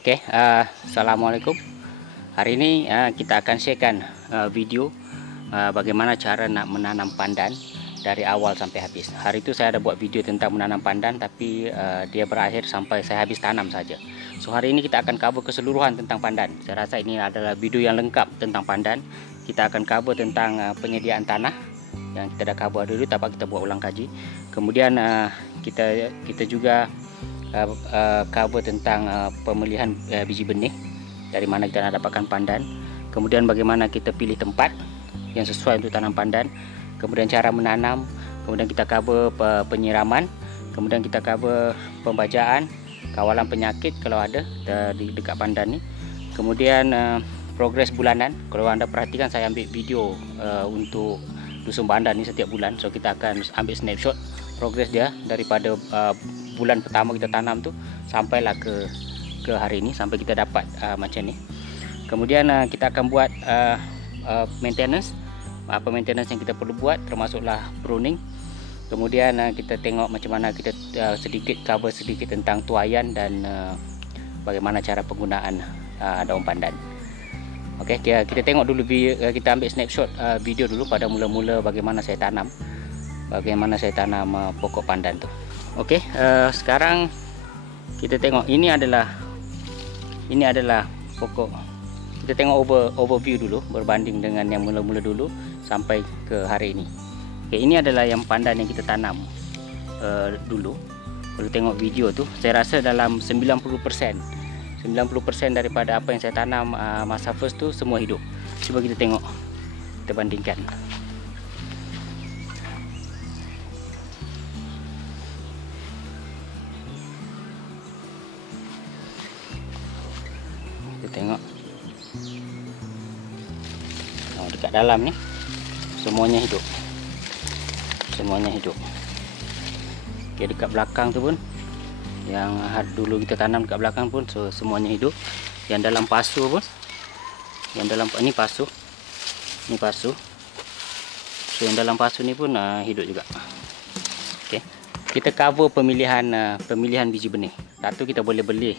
Assalamualaikum. Hari ini kita akan sharekan video bagaimana cara nak menanam pandan dari awal sampai habis. Hari itu saya ada buat video tentang menanam pandan, tapi dia berakhir sampai saya habis tanam saja. So hari ini kita akan cover keseluruhan tentang pandan. Saya rasa ini adalah video yang lengkap tentang pandan. Kita akan cover tentang penyediaan tanah yang kita dah cover dulu, tapi kita buat ulang kaji. Kemudian kita juga cover tentang pemilihan biji benih, dari mana kita nak dapatkan pandan, kemudian bagaimana kita pilih tempat yang sesuai untuk tanam pandan, kemudian cara menanam, kemudian kita cover penyiraman, kemudian kita cover pembajaan, kawalan penyakit kalau ada di dekat pandan ni, kemudian progres bulanan. Kalau anda perhatikan, saya ambil video untuk dusun pandan ni setiap bulan, so kita akan ambil snapshot progres dia daripada bulan pertama kita tanam tu sampailah ke hari ini, sampai kita dapat macam ni. Kemudian kita akan buat maintenance, apa maintenance yang kita perlu buat, termasuklah pruning. Kemudian kita tengok macam mana kita sedikit cover sedikit tentang tuaian dan bagaimana cara penggunaan daun pandan. Okey, kita tengok dulu, kita ambil snapshot video dulu pada mula-mula bagaimana saya tanam pokok pandan tu. Okey, sekarang kita tengok ini adalah pokok. Kita tengok overview dulu berbanding dengan yang mula-mula dulu sampai ke hari ini. Okey, ini adalah yang pandan yang kita tanam dulu. Kalau tengok video tu, saya rasa dalam 90% daripada apa yang saya tanam masa first tu semua hidup. Cuba kita tengok, kita bandingkan. Tengok dekat dalam ni semuanya hidup, okay, dekat belakang tu pun, yang dulu kita tanam dekat belakang pun, so semuanya hidup. Yang dalam pasu pun, yang dalam ini pasu, so yang dalam pasu ni pun hidup juga. Okay, kita cover pemilihan biji benih. Satu, kita boleh beli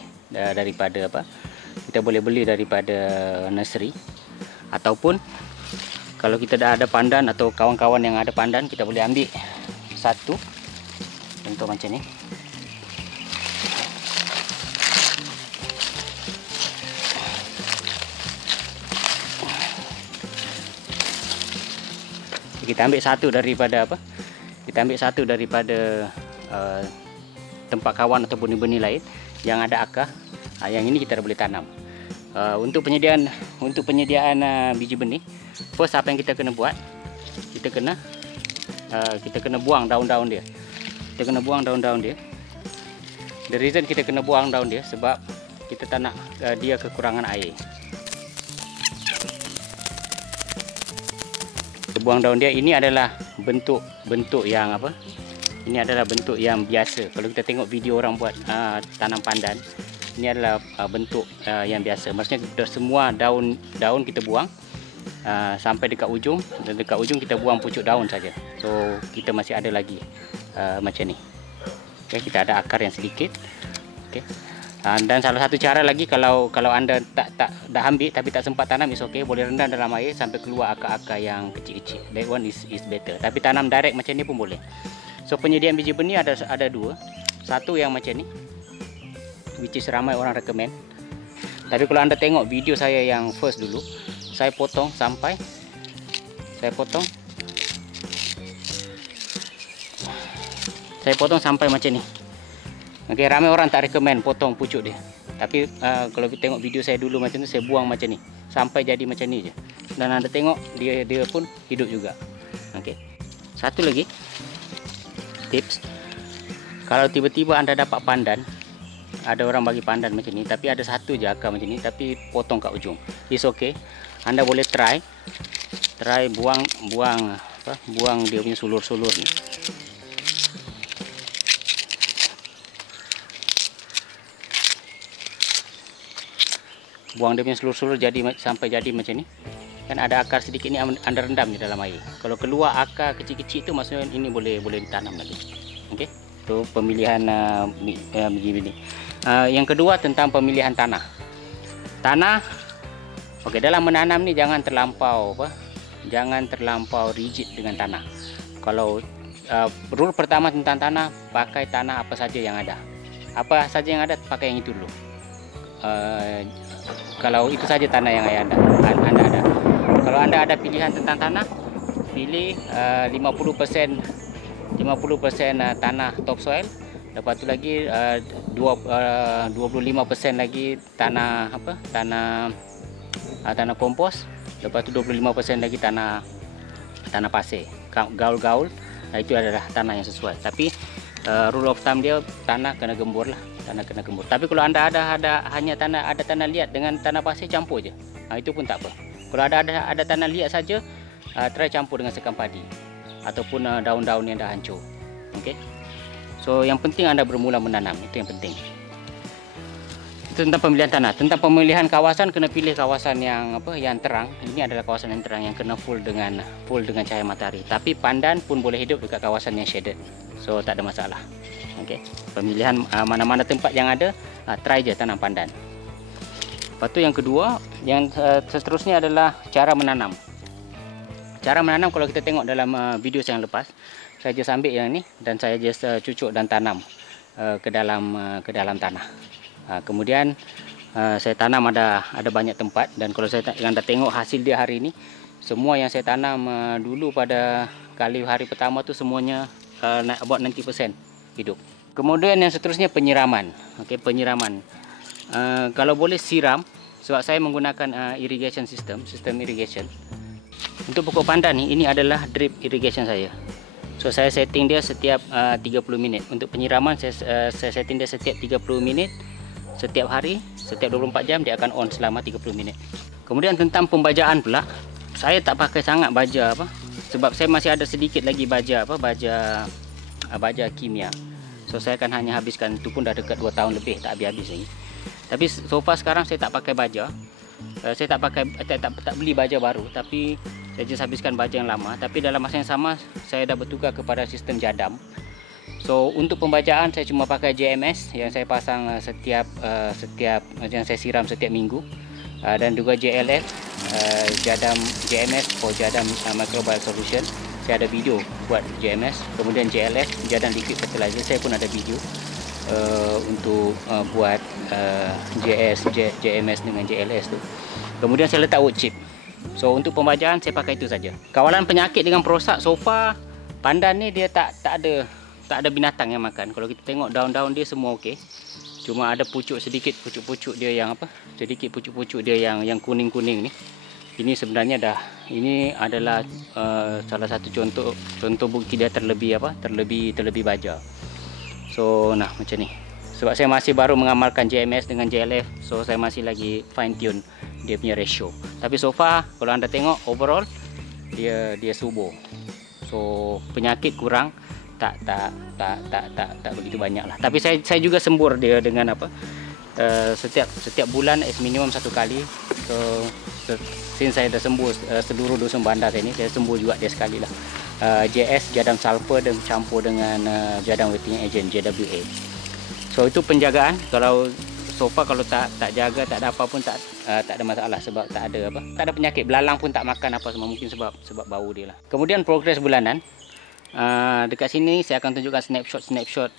daripada nursery, ataupun kalau kita dah ada pandan atau kawan-kawan yang ada pandan, kita boleh ambil satu contoh macam ni. Kita ambil satu daripada tempat kawan atau benih-benih lain yang ada akar. Yang ini kita dah boleh tanam. Untuk penyediaan biji benih, first apa yang kita kena buat, kita kena buang daun-daun dia. The reason kita kena buang daun dia sebab kita tak nak dia kekurangan air. Kita buang daun dia. Ini adalah bentuk yang apa? Ini adalah bentuk yang biasa. Kalau kita tengok video orang buat tanam pandan, ini adalah bentuk yang biasa. Maksudnya semua daun kita buang sampai dekat ujung, dan dekat ujung kita buang pucuk daun saja. So kita masih ada lagi macam ni. Okay, kita ada akar yang sedikit. Okay. Dan salah satu cara lagi, kalau anda tak dah ambil tapi tak sempat tanam, is okay, boleh rendam dalam air sampai keluar akar-akar yang kecil-kecil. That one is better. Tapi tanam direct macam ni pun boleh. So penyediaan biji benih ada dua. Satu yang macam ni, which is ramai orang recommend. Tapi kalau anda tengok video saya yang first dulu, saya potong sampai macam ni. Okey, ramai orang tak recommend potong pucuk dia. Tapi kalau kita tengok video saya dulu macam tu, saya buang macam ni sampai jadi macam ni je. Dan anda tengok dia pun hidup juga. Okey. Satu lagi tips, kalau tiba-tiba anda dapat pandan, ada orang bagi pandan macam ni, tapi ada satu je akar macam ni, tapi potong kat ujung, it's okay. Anda boleh try buang dia punya sulur-sulur ni. Buang dia punya sulur-sulur sampai jadi macam ni. Kan ada akar sedikit ni, anda rendam di dalam air. Kalau keluar akar kecil-kecil tu, maksudnya ini boleh ditanam lagi. Okey. Itu pemilihan biji benih. Yang kedua tentang pemilihan tanah. Tanah, okey, dalam menanam ni jangan terlampau rigid dengan tanah. Kalau rule pertama tentang tanah, pakai tanah apa saja yang ada. Apa saja yang ada, pakai yang itu dulu. Kalau itu saja tanah yang anda ada. Kalau anda ada pilihan tentang tanah, pilih 50% tanah topsoil, lepas tu lagi 25% lagi tanah tanah kompos, lepas tu 25% lagi tanah pasir, gaul-gaul. Itu adalah tanah yang sesuai. Tapi rule of thumb dia, tanah kena gembur lah, tanah kena gembur. Tapi kalau anda ada hanya tanah liat dengan tanah pasir, campur je, itu pun tak apa. Kalau ada tanah liat saja, try campur dengan sekam padi ataupun daun-daun yang dah hancur. Okey. So yang penting anda bermula menanam, itu yang penting. Itu tentang pemilihan tanah. Tentang pemilihan kawasan, kena pilih kawasan yang terang. Ini adalah kawasan yang terang yang kena full dengan cahaya matahari. Tapi pandan pun boleh hidup dekat kawasan yang shaded. So tak ada masalah. Okey. Pemilihan mana-mana tempat yang ada, try je tanam pandan. Lepas tu yang kedua, yang seterusnya adalah cara menanam. Cara menanam, kalau kita tengok dalam video saya yang lepas, saya just ambil yang ni dan saya just cucuk dan tanam ke dalam tanah. Kemudian saya tanam ada banyak tempat, dan kalau anda tengok hasil dia hari ini, semua yang saya tanam dulu pada kali hari pertama tu semuanya about 90% hidup. Kemudian yang seterusnya penyiraman. Okey, penyiraman. Kalau boleh siram, sebab saya menggunakan irrigation sistem irrigation. Untuk pokok pandan ni, ini adalah drip irrigation saya. So saya setting dia setiap 30 minit. Untuk penyiraman saya setting dia setiap 30 minit. Setiap hari, setiap 24 jam dia akan on selama 30 minit. Kemudian tentang pembajaan pula, saya tak pakai sangat baja sebab saya masih ada sedikit lagi baja kimia. So saya akan hanya habiskan, itu pun dah dekat 2 tahun lebih, tak habis-habis lagi. Tapi so far sekarang saya tak pakai baja. Saya tak beli baja baru, tapi saya just habiskan baja yang lama. Tapi dalam masa yang sama, saya dah bertukar kepada sistem jadam. So untuk pembajaan saya cuma pakai JMS yang saya pasang yang saya siram setiap minggu, dan juga JLF, jadam JMS for jadam microbial solution. Saya ada video buat JMS. Kemudian JLF, jadam liquid fertilizer, saya pun ada video untuk buat JMS dengan JLS tu. Kemudian saya letak wood chip. So untuk pembajaan saya pakai itu saja. Kawalan penyakit dengan perosak, so far pandan ni dia tak ada binatang yang makan. Kalau kita tengok daun-daun dia semua okey. Cuma ada sedikit pucuk-pucuk dia yang yang kuning-kuning ni. Ini sebenarnya ini adalah salah satu contoh bukti dia terlebih baja. So nah macam ni. Sebab saya masih baru mengamalkan JMS dengan JLF, so saya masih lagi fine tune dia punya ratio. Tapi so far kalau anda tengok overall dia subur. So penyakit kurang, tak begitu banyak lah. Tapi saya juga sembur dia dengan setiap bulan as minimum 1 kali. So since saya dah sembur seluruh dusun bandar saya ni, saya sembur juga dia sekali lah. JS, jadam sulfur, dan campur dengan jadam wetting agent JWA. So itu penjagaan. Kalau so far kalau tak jaga, tak ada apa pun, tak ada masalah, sebab tak ada penyakit. Belalang pun tak makan apa semua, mungkin sebab bau dia lah. Kemudian progres bulanan. Dekat sini saya akan tunjukkan snapshot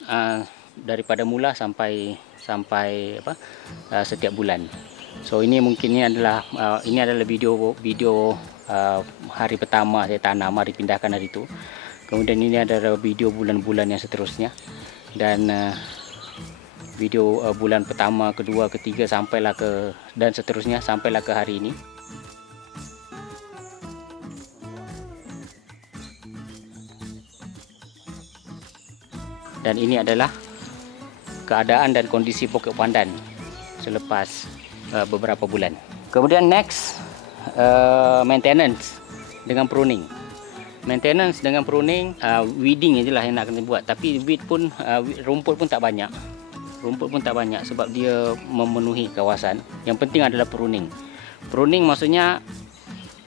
daripada mula sampai setiap bulan. So ini adalah video hari pertama saya tanam, hari pindahkan hari itu. Kemudian ini adalah video bulan-bulan yang seterusnya, dan video bulan pertama, kedua, ketiga dan seterusnya sampailah ke hari ini. Dan ini adalah keadaan dan kondisi pokok pandan selepas beberapa bulan. Kemudian next, maintenance dengan pruning. Maintenance dengan pruning, weeding je lah yang nak kena buat. Tapi rumput pun tak banyak. Sebab dia memenuhi kawasan. Yang penting adalah pruning. Pruning maksudnya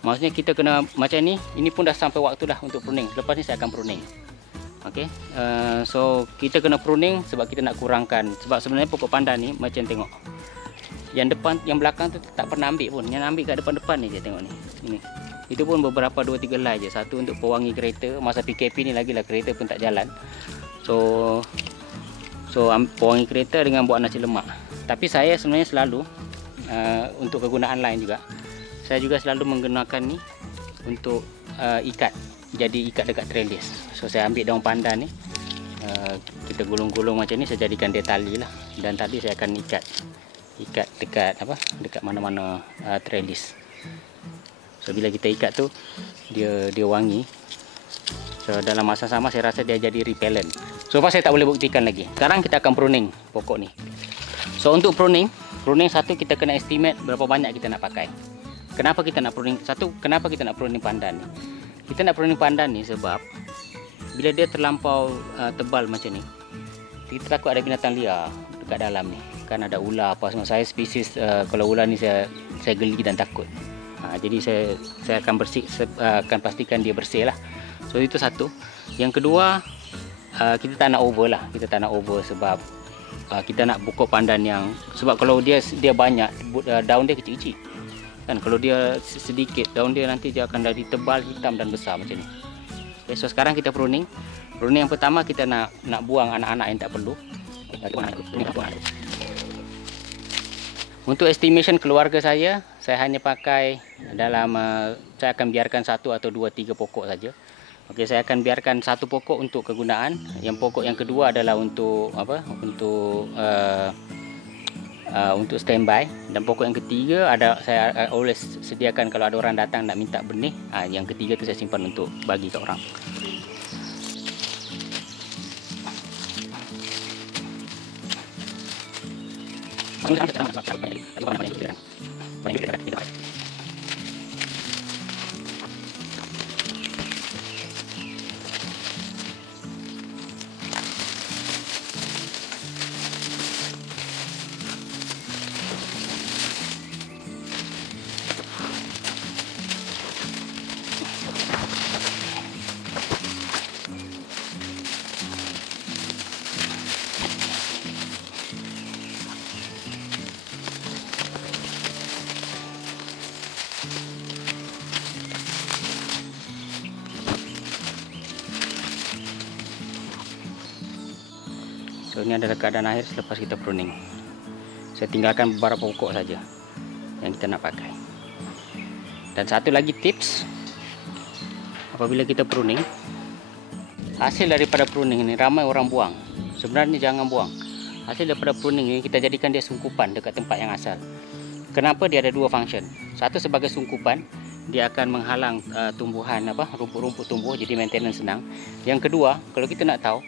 kita kena macam ni. Ini pun dah sampai waktu dah untuk pruning. Lepas ni saya akan pruning. Okay, so kita kena pruning sebab kita nak kurangkan. Sebab sebenarnya pokok pandan ni macam tengok, Yang depan, yang belakang tu tak pernah ambil pun. Yang ambil kat depan-depan ni je, tengok ni. Ini. Itu pun beberapa 2-3 helai je. Satu untuk pewangi kereta. Masa PKP ni lagilah kereta pun tak jalan. So pewangi kereta dengan buat nasi lemak. Tapi saya sebenarnya selalu untuk kegunaan lain juga. Saya juga selalu menggunakan ni untuk ikat. Jadi ikat dekat trellis. So saya ambil daun pandan ni. Kita gulung-gulung macam ni, saya jadikan dia tali lah. Dan tadi saya akan ikat dekat mana-mana trellis. So bila kita ikat tu dia wangi. So dalam masa sama saya rasa dia jadi repellent. So far saya tak boleh buktikan lagi. Sekarang kita akan pruning pokok ni. So untuk pruning satu, kita kena estimate berapa banyak kita nak pakai. Kenapa kita nak pruning? Satu, kenapa kita nak pruning pandan ni? Kita nak pruning pandan ni sebab bila dia terlampau tebal macam ni, kita takut ada binatang liar dekat dalam ni. Kan ada ular apa semua. Saya spesies kalau ular ni saya geli dan takut. Jadi saya akan akan pastikan dia bersih lah. So itu satu. Yang kedua, kita tak nak over lah. Kita tak nak over sebab kita nak pokok pandan yang, sebab kalau dia banyak, daun dia kecil-kecil. Kan kalau dia sedikit, daun dia nanti dia akan jadi tebal, hitam dan besar macam ni. Okay, so sekarang kita pruning. Pruning yang pertama, kita nak buang anak-anak yang tak perlu. Untuk estimation keluarga saya hanya pakai dalam saya akan biarkan 1 atau 2, 3 pokok saja. Okey, saya akan biarkan 1 pokok untuk kegunaan, yang pokok yang kedua adalah untuk untuk standby, dan pokok yang ketiga saya always sediakan kalau ada orang datang nak minta benih. Yang ketiga tu saya simpan untuk bagi ke orang. So ini adalah keadaan akhir selepas kita pruning. Saya tinggalkan beberapa pokok saja yang kita nak pakai. Dan satu lagi tips, apabila kita pruning, hasil daripada pruning ini ramai orang buang. Sebenarnya jangan buang. Hasil daripada pruning ini kita jadikan dia sungkupan dekat tempat yang asal. Kenapa? Dia ada 2 function. Satu, sebagai sungkupan, dia akan menghalang tumbuhan rumput-rumput tumbuh, jadi maintenance senang. Yang kedua, kalau kita nak tahu,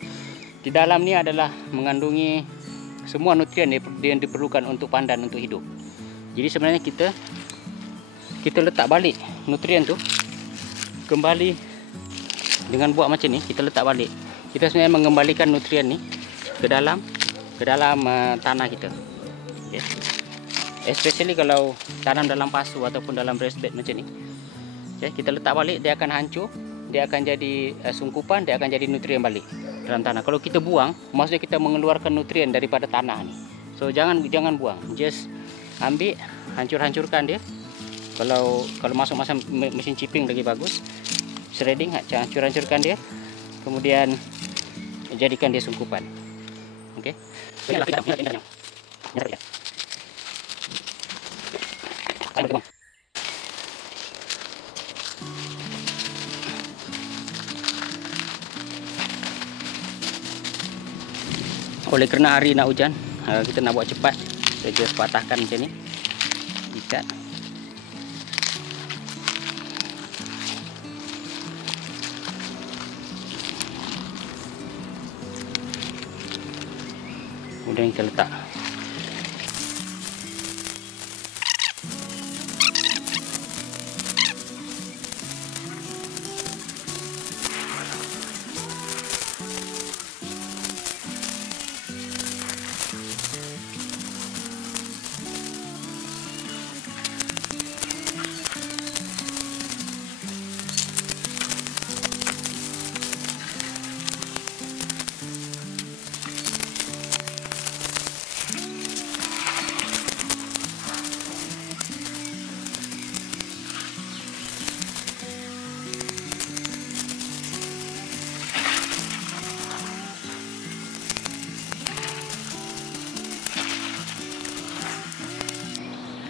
di dalam ni adalah mengandungi semua nutrien yang diperlukan untuk pandan untuk hidup. Jadi sebenarnya kita letak balik nutrien tu kembali dengan buat macam ni. Kita letak balik. Kita sebenarnya mengembalikan nutrien ni ke dalam tanah kita. Okay. Especially kalau tanam dalam pasu ataupun dalam raised bed macam ni. Okay, kita letak balik, dia akan hancur, dia akan jadi sungkupan, dia akan jadi nutrien balik dalam tanah. Kalau kita buang, maksudnya kita mengeluarkan nutrien daripada tanah ni. So jangan buang, just ambil, hancurkan dia. Kalau masuk masa mesin chipping lagi bagus, shredding, hancurkan dia, kemudian jadikan dia sungkupan. Okey. Oleh kerana hari nak hujan, kita nak buat cepat, saya just patahkan macam ni, ikat. Kemudian kita letak.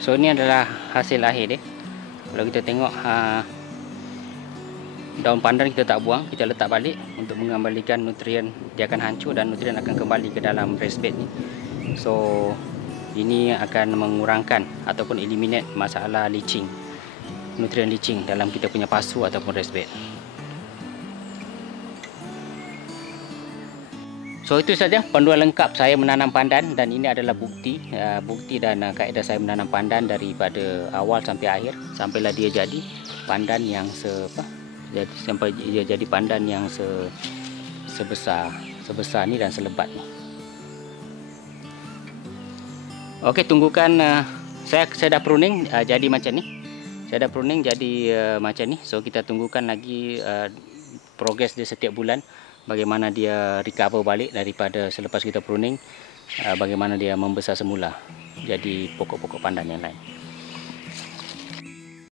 So ini adalah hasil akhir dia. Kalau kita tengok daun pandan kita tak buang, kita letak balik untuk mengembalikan nutrien. Dia akan hancur dan nutrien akan kembali ke dalam raised bed ni. So ini akan mengurangkan ataupun eliminate masalah leaching, nutrien leaching dalam kita punya pasu ataupun raised bed. So itu saja panduan lengkap saya menanam pandan, dan ini adalah bukti dan kaedah saya menanam pandan daripada awal sampai akhir, sampailah dia jadi pandan yang sampai dia jadi pandan yang sebesar ni dan selebat ni. Okey, tunggukan saya dah pruning jadi macam ni. Saya dah pruning jadi macam ni. So kita tunggukan lagi progres dia setiap bulan, bagaimana dia recover balik daripada selepas kita pruning, bagaimana dia membesar semula jadi pokok-pokok pandan yang lain.